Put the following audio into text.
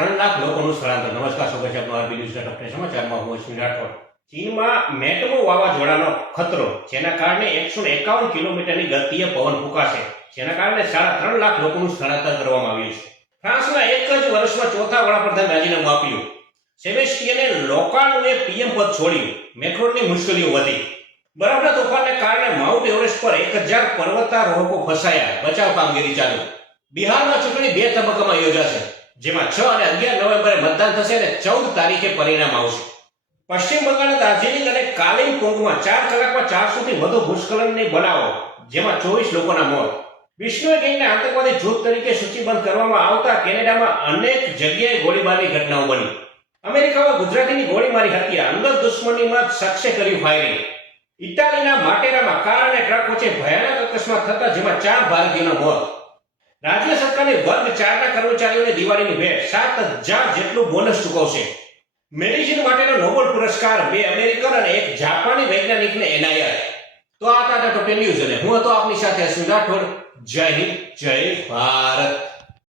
3 લાખ લોકોનું સ્થળાંતર। નમસ્કાર, સ્વાગત છે આપનું આરબી ન્યૂઝ ડોક્ટર સમાચારમાં। હું અશ્વિન રાઠોડ। ચીનમાં મેટમો વાવાઝોડાનો ખતરો, જેના કારણે 151 કિલોમીટરની ગતિએ પવન ફૂંકાશે, જેના કારણે 3.5 લાખ લોકોનું સ્થળાંતર કરવામાં આવ્યું છે। ફ્રાન્સના એક જ વર્ષમાં ચોથા વડાપ્રધાન રાજીનામું આપ્યું। સેબેસ્ટિયને લોકાનુએ પીએમ પદ છોડ્યું। મેક્રોનની મુશ્કેલીઓ વધી। બરફના તોફાનને કારણે માઉન્ટ એવરેસ્ટ પર 1000 પર્વતારોહકો ફસાયા। બચાવ કામગીરી ચાલુ। બિહારમાં ચૂંટણી 2 તબક્કામાં યોજાશે, જેમાં 6 અને 11 નવેમ્બરે મતદાન થશે અને 14 તારીખે પરિણામ આવશે। પશ્ચિમ બંગાળના દાર્જિલિંગ અને કાલિમપોંગમાં 4 કલાકમાં 400 થી વધુ ભૂસ્ખલનની બનાવો, જેમાં 24 લોકોના મોત। વિષ્ણુ ગેંગને આતંકવાદી જૂથ તરીકે સૂચિબદ્ધ કરવામાં આવતા કેનેડામાં અનેક જગ્યાએ ગોળીબારની ઘટનાઓ બની। અમેરિકામાં ગુજરાતીની ગોળીમારી હત્યા, અંગત દુશ્મનીમાં શખ્સે કર્યું ફાયરિંગ। ઇટાલીના માટેરામાં કાર અને ટ્રક વચ્ચે ભયાનક અકસ્માત થતા જેમાં 4 ભારતીયોના મોત। રાજ્ય સરકારની વર્ગ 4 ના કર્મચારીઓને દિવાળીની ભેટ, 7000 જેટલું બોનસ ચૂકવશે। મેડિસિન માટેનો નોબેલ પુરસ્કાર 2 અમેરિકન અને 1 જાપાની વૈજ્ઞાનિકને એનાયત। તો આ હતા ટોપ ન્યૂઝ અને હું હતો આપની સાથે અશ્વિન રાઠોડ। જય હિન્દ, જય ભારત।